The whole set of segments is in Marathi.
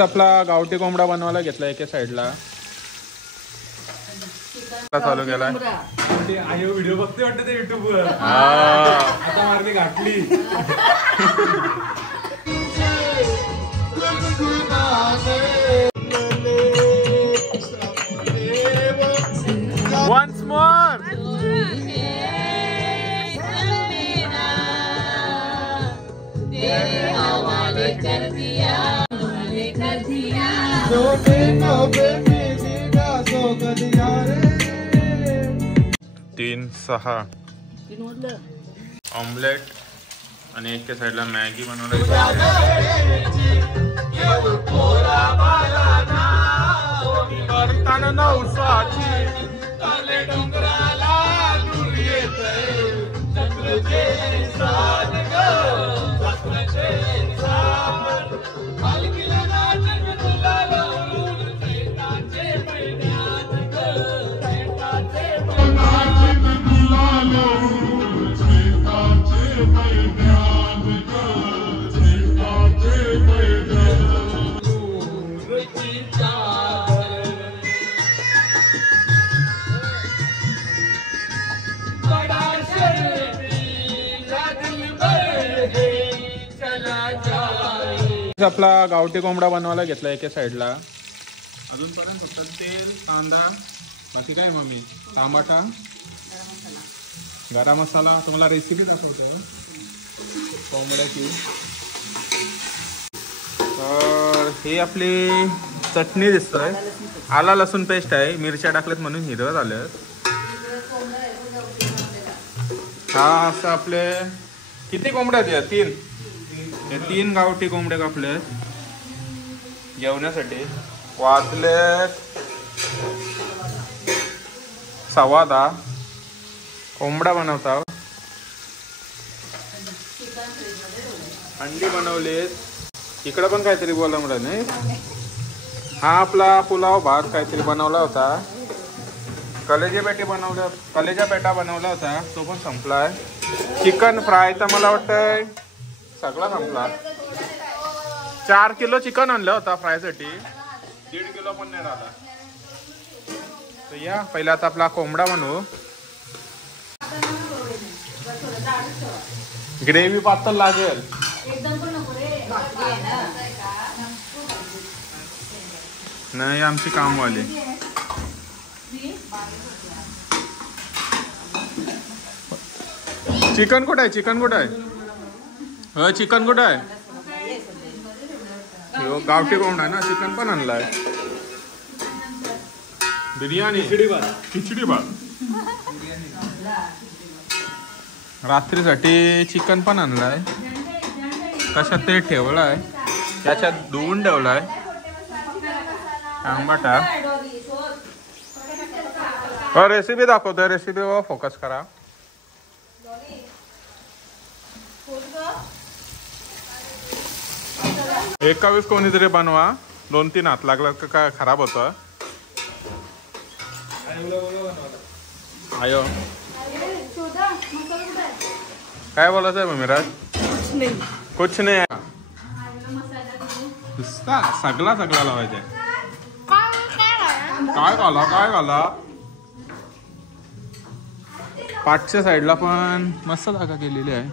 आपला गावठी कोंबडा बनवायला घेतला एका साईडला चालू केलाय व्हिडिओ बघते वाटतं ते युट्यूब वर आता मारली घातली वन्स मोर तीन सहा ऑमलेट आणि एका साईडला मॅगी बनवलं आपला गावठी कोंबडा बनवायला घेतला एका साईडला अजून पण फक्त तेल कांदा बाकी काय मम्मी टमाटा गरम मसाला तुम्हाला रेसिपी दाखवतोय कोंबड्याची तर ही आपली चटणी दिसतोय आला लसूण पेस्ट आहे मिरच्या टाकल्यात म्हणून हिरवं झालं हा असं आपले किती कोंबड्या आहेत तीन तीन गावठी कोंबडे कापले जेवण्यासाठी वाजले 10:15 कोंबडा बनवता अंडी बनवलेत इकडं पण काहीतरी बोला मला नाही हा आपला पुलाव भात काहीतरी बनवला होता कलेजा पेटा बनवला होता तो पण संपलाय चिकन फ्राय तर मला वाटतंय सगळा संपला 4 किलो चिकन आणलं होता फ्रायसाठी 1.5 किलो पण नाही राहिला तर या पहिला आता आपला कोंबडा बनवू ग्रेव्ही पातळ लागेल नाही आमची कामवाली चिकन कुठं आहे चिकन कुठं आहे चिकन कुठं आहे गावठी कोंबडा ना चिकन पण आणलाय बिर्याणी खिचडी भात रात्रीसाठी चिकन पण आणलाय कशात तरी ठेवलाय त्याच्यात धुवून ठेवलाय आंबाटा रेसिपी दाखवतोय रेसिपीवर फोकस करा एका वेळेस कोणीतरी बनवा 2-3 हात लागला का काय खराब होतं आयो काय बोलायचं आहे मिराज कुछ नाही सगळा लावायचा काय घाला पाठच्या साईडला पण मस्त जागा केलेली आहे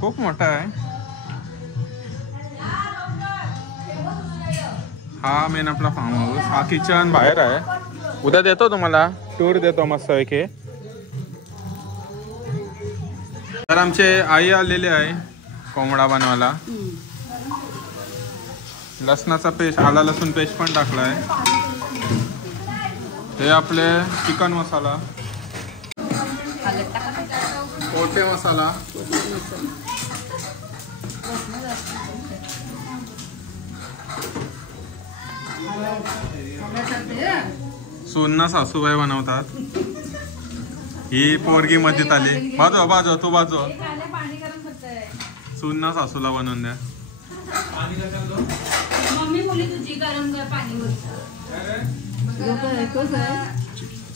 खूप मोठा आहे हा मेन आपला फार्म हाऊस हा किचन बाहेर आहे उद्या देतो तुम्हाला टूर देतो मस्त पैकी तर आमचे आई आलेले आहे कोंबडा बनवायला लसणाचा पेस्ट आला लसूण पेस्ट पण टाकलाय हे आपले चिकन मसाला कोटे मसाला सुन्ना सासूबाई बनवतात. ही पोरगी मध्येत आली. बाजू बाजू तू बाजू. सुन्ना सासूला बनवून द्या. मम्मी बोली तुझी गरम कर पाणी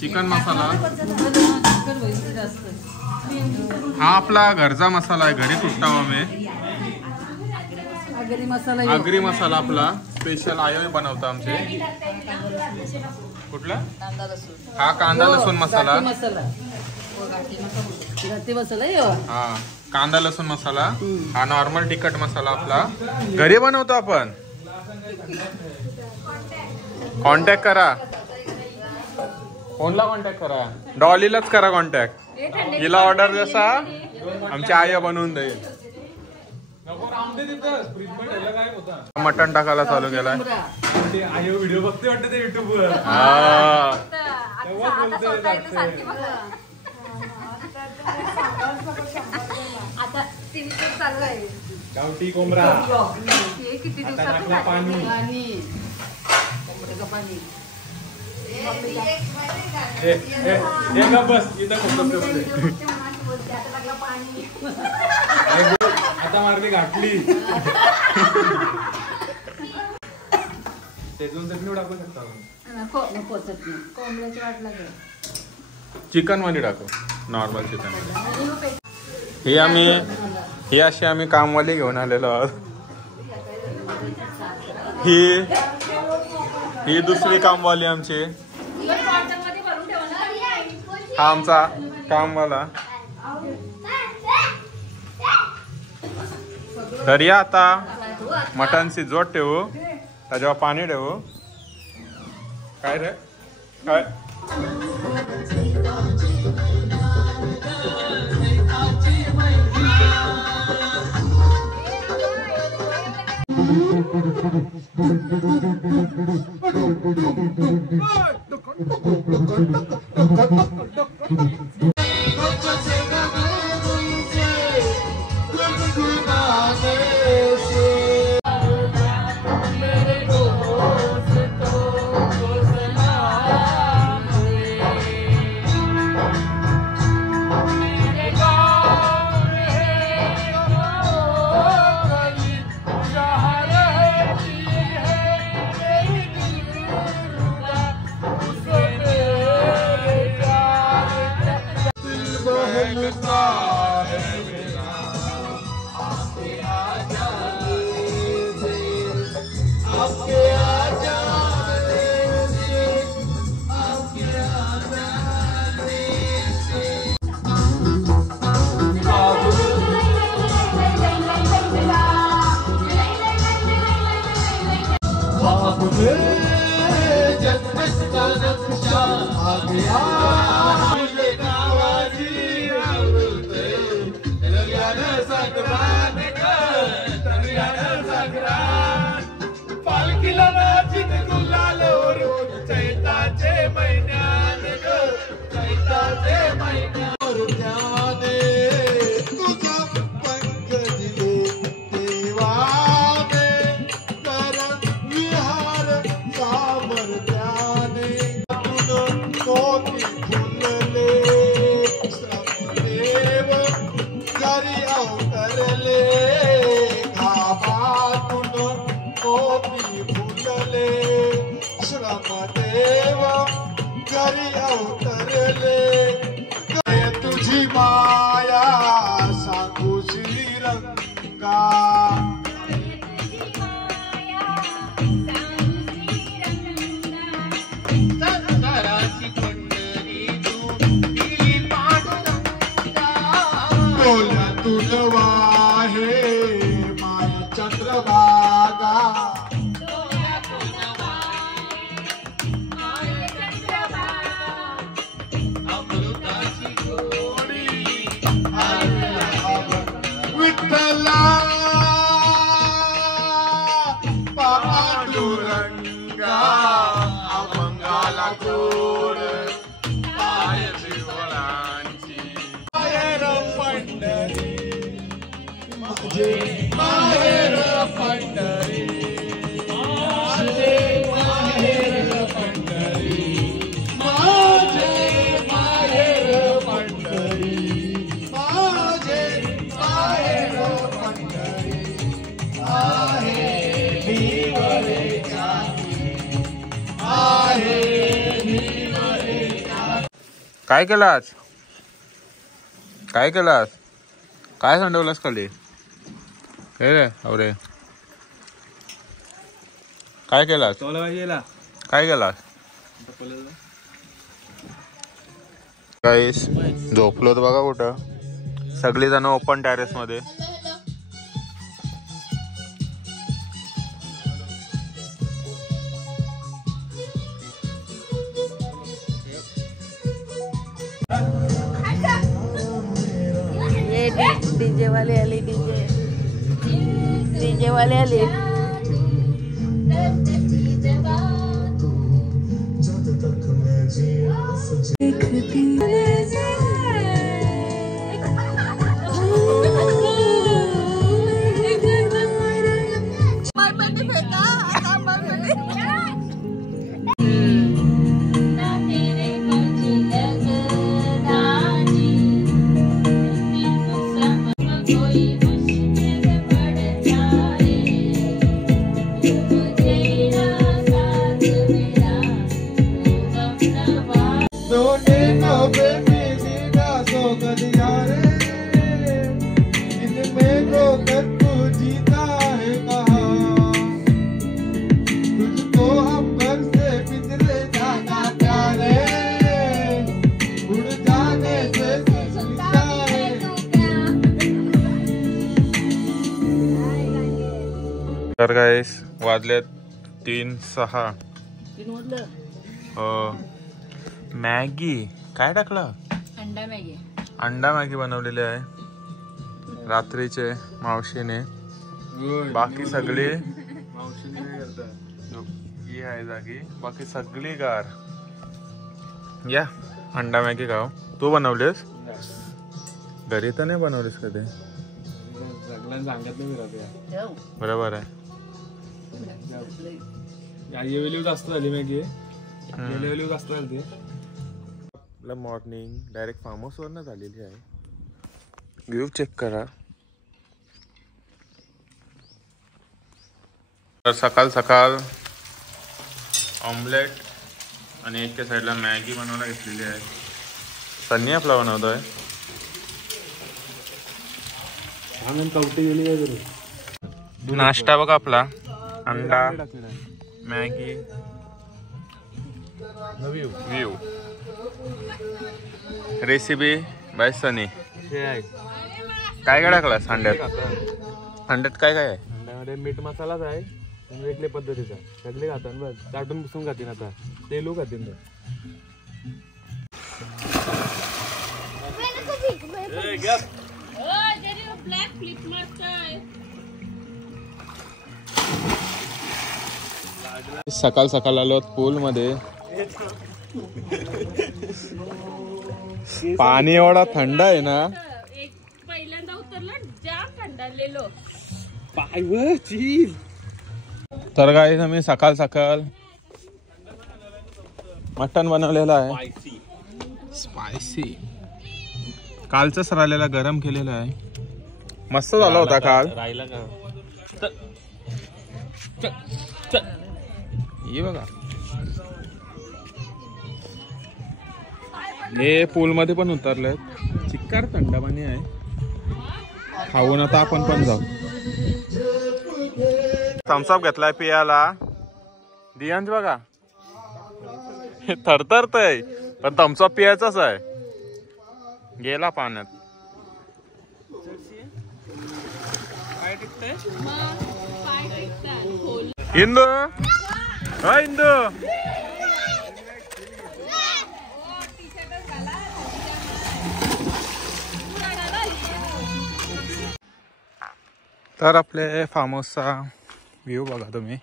चिकन मसाला हा आपला घरचा मसाला आहे. घरी कुटावा मी आगरी मसाला आपला स्पेशल आयो बनवतो आमचे. कुठला हा कांदा लसूण मसाला. हा कांदा लसूण मसाला. हा नॉर्मल तिखट मसाला आपला घरी बनवतो आपण. कॉन्टॅक्ट करा. कोणला कॉन्टॅक्ट करा? डॉलीलाच करा कॉन्टॅक्ट. हिला ऑर्डर जसा आमची आई बनवून देईल. मटण टाकायला चालू केलाय. व्हिडिओ बघते वाटतं ते युट्यूब वर. आता 3 चालू आहे. गावठी कोंबडा. किती दिवसात पाणी. बस इथं आता मारली घाटली. चटणी टाकू शकता. कोंबड्याची वाट लागेल. चिकन मध्ये टाकू. Normal chicken. ही अशी आम्ही कामवाली घेऊन आलेलो आहोत. ही दुसरी कामवाली आमची. हा आमचा कामवाला. तर या आता मटण शिजवत ठेवू. त्याच्यावर पाणी ठेवू. काय रे काय तुझी माया सांगू श्रीरंगा. डोल्यातून वाहे माय चंद्रभागा. विठ्ठला पांडुरंगा अभंगाला गोड पाय शिवलांची. पंढरी माझे पंढरी माझे माहेर पंढरी माझे माहेर पंढरी माझे माहेर पंढरी आहे भीवरेच्या आहे भीवरेच्या. काय केलं आज? काय केलं आज? काय सांडवलास खाली? हे रे अवरे काय केलास? काय केलास? गाईस झोपलोत बघा कुठं. सगळी जण ओपन टेरेस मध्ये. डीजे वाले आले. डीजे वाले आले. सोने नभे मेरी रासो गलिया रे इनमें रोकर तू जीता है कहाँ तुझको हम घर से पिछले जाना प्यारे उड़ जाने से सीखता है. तर गाईस वाजलेत 3:06. हो मॅगी काय टाकलं? अंडा मॅगी. अंडा मॅगी बनवलेली आहे रात्रीचे मावशीने. बाकी सगळी ही आहे जागी. बाकी सगळी गार. या अंडा मॅगी खाऊ. तू बनवलीस? घरी तर नाही बनवलीस कधी? बरोबर आहे. जास्त झाली मॅगी. जास्त झाली. मॉर्निंग डायरेक्ट फार्म हाऊस वरनं झालेली आहे. व्ह्यू चेक करा. तर सकाळ सकाळ ऑमलेट आणि एका साईडला मॅगी बनवायला घेतलेली आहे. सन्नी आपला बनवतोय. नाश्ता बघा आपला अंडा मॅगी व्ह्यू. रेसिपी बाय सनी. काय काय टाकलास अंड्यात? अंड्यात काय काय आहे? अंड्यामध्ये मीठ मसालाच आहे वेगळ्या पद्धतीचा. सगळे खातात बघ. चाटून पुसून खातील. आता ते लोक खातील. सकाळ सकाळ आलो पूल मध्ये. पाणी एवढा थंड आहे ना. पहिल्यांदा उतरलं जाम थंडालेलो. तर गाईस आम्ही सकाळ सकाळ मटन बनवलेलं आहे. स्पायसी. कालच राहिलेला गरम केलेला आहे. मस्त झाला होता काल. राहिला का? ये बघा हे पूल मध्ये पण उतरलेत. चिक्कार थंड पाणी आहे. खाऊन आता आपण पण जाऊ. थम्सअप घेतलाय पियाला. दियांज बघा थरथरतय पण थम्सअप पियाचाच आहे. गेला पाण्यात. इंदू हा इंदू तर आपले फार्म हाऊसचा व्ह्यू बघा तुम्ही.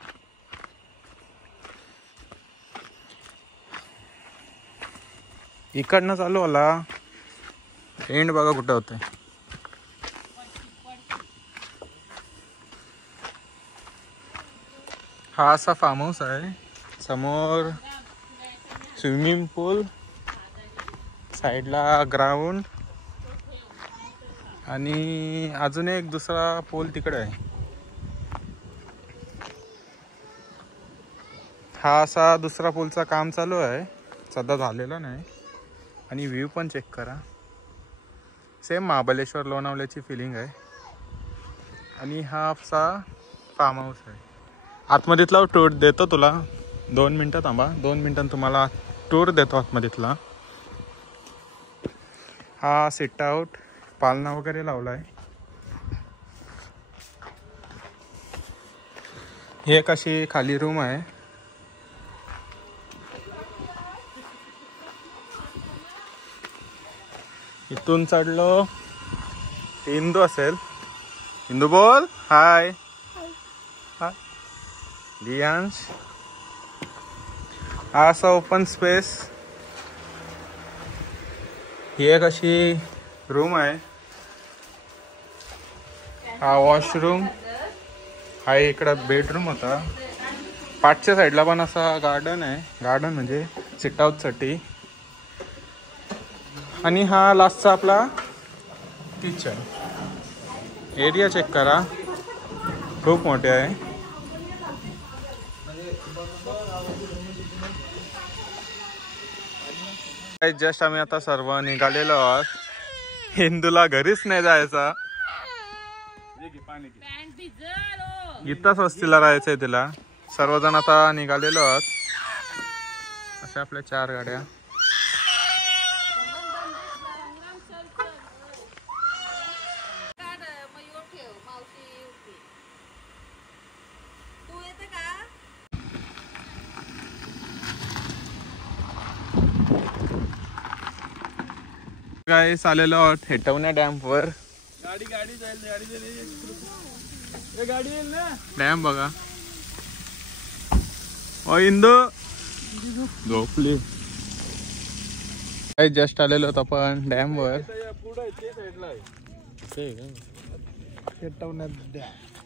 इकडनं चालू आला एंड बघा कुठं होतंय. हा असा फार्म हाऊस आहे. समोर स्विमिंग पूल, साईडला ग्राउंड आणि अजून एक दुसरा पूल तिकडे आहे. हा असा दुसरा पूलचा काम चालू आहे, सध्या झालेला नाही. आणि व्ह्यू पण चेक करा, सेम महाबलेश्वर लोणावल्याची फिलिंग आहे. आणि हा असा फार्म हाऊस आहे. आतमध्येतला टूर देतो तुला, 2 मिनटं थांबा, 2 मिनटांत तुम्हाला टूर देतो आतमध्येतला. हा सिट आउट, पालना वगैरे लावला आहे. ही एक अशी खाली रूम आहे. इथून चढलो, इंदू असेल. इंदू बोल हाय. हाय लियांश. हा असा ओपन स्पेस. ही एक अशी रूम आहे. हा वॉशरूम आहे. इकडं बेडरूम होता. पाठच्या साईडला पण असा गार्डन आहे. गार्डन म्हणजे सिट आउटसाठी. आणि हा लास्टचा आपला किचन. एरिया चेक करा, खूप मोठे आहे. जस्ट आम्ही आता सर्व निघालेलो आहोत. हिंदूला घरीच नाही जायचा, इथंच वस्तीला राहायचंय तिला. सर्वजण आता निघालेलो आहोत. अशा आपल्या 4 गाड्या. काय आलेलो आहोत हेटवण्या डॅम वर. डॅम बघा. ओ इंदू झोपली. काय जस्ट आलेलो होतो आपण डॅम वर.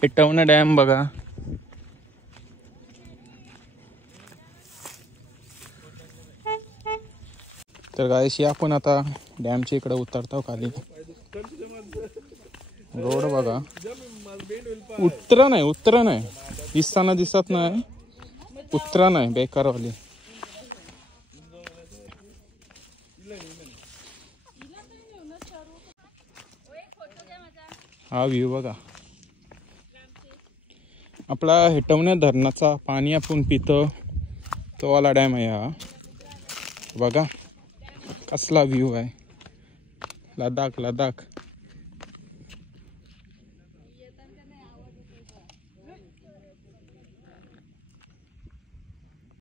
हेटवण्या डॅम बघा. तर गायशी आपण आता डॅमच्या इकडे उतरतो खाली. रोड बघा. उतरा नाही दिसताना दिसत नाही. उतरा नाही बेकारवाली. हा व्ह्यू बघा. आपला हेटवण्या धरणाचा पाणी आपण पितो तो वाला डॅम आहे हा. बघा कसला व्ह्यू आहे. लडाख.